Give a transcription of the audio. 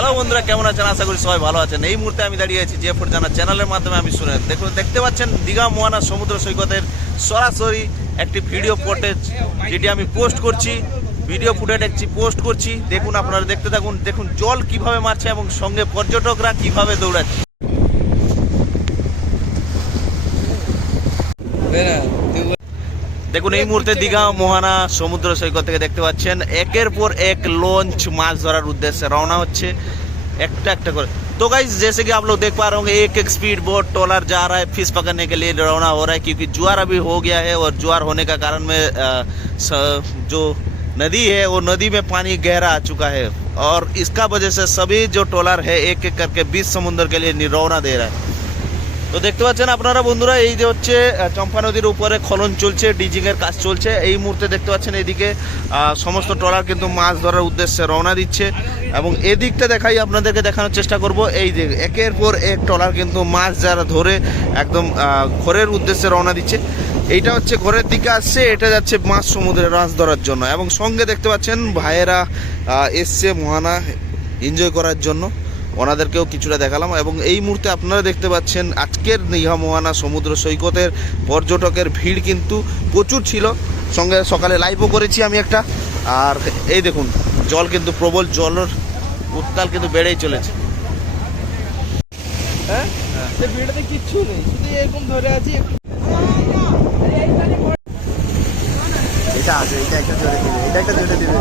Hello বন্ধুরা, কেমন আছেন? আশা করি সবাই ভালো আছেন। এই মুহূর্তে আমি দাঁড়িয়ে আছি যে জানা চ্যানেলের মাধ্যমে। আমি শুনে দেখুন, দেখতে পাচ্ছেন দীঘা মোহনা সমুদ্র সৈকতের সরাসরি একটি ভিডিও ফুটেজ, যেটি আমি পোস্ট করছি। ভিডিও ফুটেজ একটি পোস্ট করছি, দেখুন আপনারা দেখতে থাকুন। দেখুন জল কিভাবে মারছে এবং সঙ্গে পর্যটকরা কিভাবে দৌড়াচ্ছে। দেখুন এই মুহূর্তে দীঘা মোহনা সমুদ্র সৈকত থেকে দেখতে পাচ্ছেন একের পর এক लॉन्च माछ ধরার উদ্দেশ্যে रवाना হচ্ছে একটা একটা করে। तो गाइस जैसे कि आप लोग देख पा रहे होंगे, एक एक स्पीड बोट ट्रॉलर जा रहा है फिश पकड़ने के लिए, रवाना हो रहा है। क्योंकि ज्वार अभी हो गया है और ज्वार होने का कारण में जो नदी है वो नदी में पानी गहरा आ चुका है और इसका वजह से सभी जो ट्रॉलर है एक एक करके बीच समुद्र के लिए रवाना दे रहा है। তো দেখতে পাচ্ছেন আপনারা বন্ধুরা, এই যে হচ্ছে চম্পা নদীর উপরে খনন চলছে, ডিজিং এর কাজ চলছে। এই মুহূর্তে দেখতে পাচ্ছেন এদিকে সমস্ত ট্রলার কিন্তু মাছ ধরার উদ্দেশ্যে রওনা দিচ্ছে এবং এদিকটা দেখাই আপনাদেরকে দেখানোর চেষ্টা করব। এই যে একের পর এক ট্রলার কিন্তু মাছ যারা ধরে একদম ঘরের উদ্দেশ্যে রওনা দিচ্ছে। এইটা হচ্ছে ঘরের দিকে আসছে, এটা যাচ্ছে মাছ সমুদ্রে মাছ ধরার জন্য। এবং সঙ্গে দেখতে পাচ্ছেন ভাইয়েরা এসছে মোহনা এনজয় করার জন্য, ওনাদেরকেও কিছুটা দেখালাম। এবং এই মুহূর্তে আপনারা দেখতে পাচ্ছেন আজকের দীঘা মোহনা সমুদ্র সৈকতের পর্যটকের ভিড় কিন্তু প্রচুর ছিল। সঙ্গে সকালে লাইভও করেছি আমি একটা। আর এই দেখুন জল কিন্তু প্রবল, জলের উত্তাল কিন্তু বেড়েই চলেছে। হ্যাঁ, ভিড়টাতে কিচ্ছু নেই, শুধু এরকম ধরে আছি। এটা আছে, এটা একটা জোরে দিবে, এটা একটা জোরে দিবে।